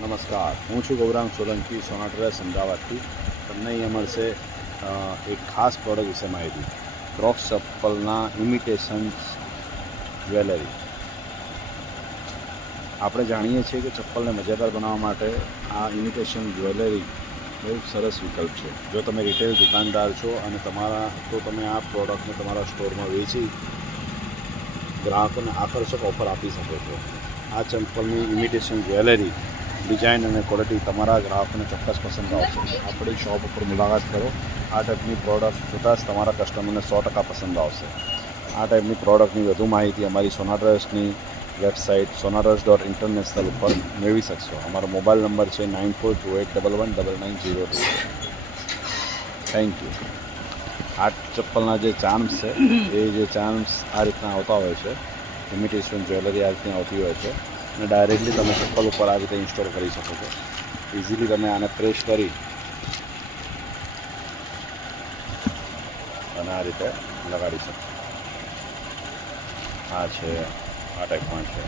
નમસ્કાર, હું છું ગૌરાંગ સોલંકી, સોનાટ્રેસ અમદાવાદથી. તમને અહીંયા મળશે એક ખાસ પ્રોડક્ટ વિશે માહિતી. ક્રોક્સ ચપ્પલના ઇમિટેશન્સ જ્વેલરી. આપણે જાણીએ છીએ કે ચપ્પલને મજાદાર બનાવવા માટે આ ઇમિટેશન જ્વેલરી બહુ સરસ વિકલ્પ છે. જો તમે રિટેલ દુકાનદાર છો અને તમે આ પ્રોડક્ટને તમારા સ્ટોરમાં વેચી ગ્રાહકોને આકર્ષક ઓફર આપી શકો છો. આ ચપ્પલની ઇમિટેશન જ્વેલરી ડિઝાઇન અને ક્વોલિટી તમારા ગ્રાહકોને ચોક્કસ પસંદ આવશે. આપણી શોપ ઉપર મુલાકાત કરો. આ ટાઈપની પ્રોડક્ટ જોતાં જ તમારા કસ્ટમરને 100% પસંદ આવશે. આ ટાઈપની પ્રોડક્ટની વધુ માહિતી અમારી સોનાટ્રેસની વેબસાઇટ sonatrus.international ઉપર મેળવી શકશો. અમારો મોબાઈલ નંબર છે 9428119902. Thank you. આ ચપ્પલના જે ચાર્મ્સ છે જે ચાર્મ્સ આ રીતના આવતા હોય છે. ઇમિટેશન જ્વેલરી આ રીતની આવતી હોય છે અને ડાયરેક્ટલી તમે ચપ્પલ ઉપર આ રીતે ઇન્સ્ટોલ કરી શકો છો. ઇઝીલી તમે આને પ્રેસ કરી અને આ રીતે લગાડી શકશો. આ ટાઈપમાં છે.